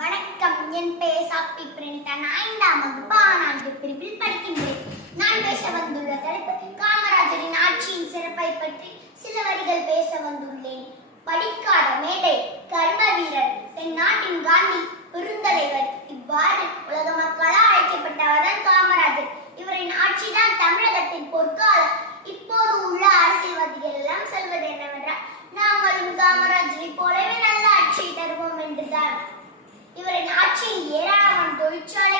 வணக்கம். என் பெயர் சாப்பி பிரணீதா. நான் 5ஆம் வகுப்பு ஆறாண்டு பிரிவில் படிக்கின்றேன். நான் பேச வந்துள்ள தலைப்பு காமராஜரின் ஆட்சியின் சிறப்பை பற்றி சில வரிகள் பேச வந்துள்ளேன். படிக்காத மேடை, கர்ம வீரர், என் நாட்டின் காந்தி, பெருந்தலைவர், இவ்வாறு உலக மக்களால் அழைக்கப்பட்டவர்தான் காமராஜர். இவரின் ஆட்சிதான் தமிழகத்தின் பொற்காலம். இப்போது உள்ள அரசியல்வாதிகள் எல்லாம் சொல்வது என்னவென்றால், நாங்களும் காமராஜரை போலவே நல்ல ஆட்சியை தருவோம் என்றுதான். இவரின் ஆட்சியில் ஏராளமான தொழிற்சாலை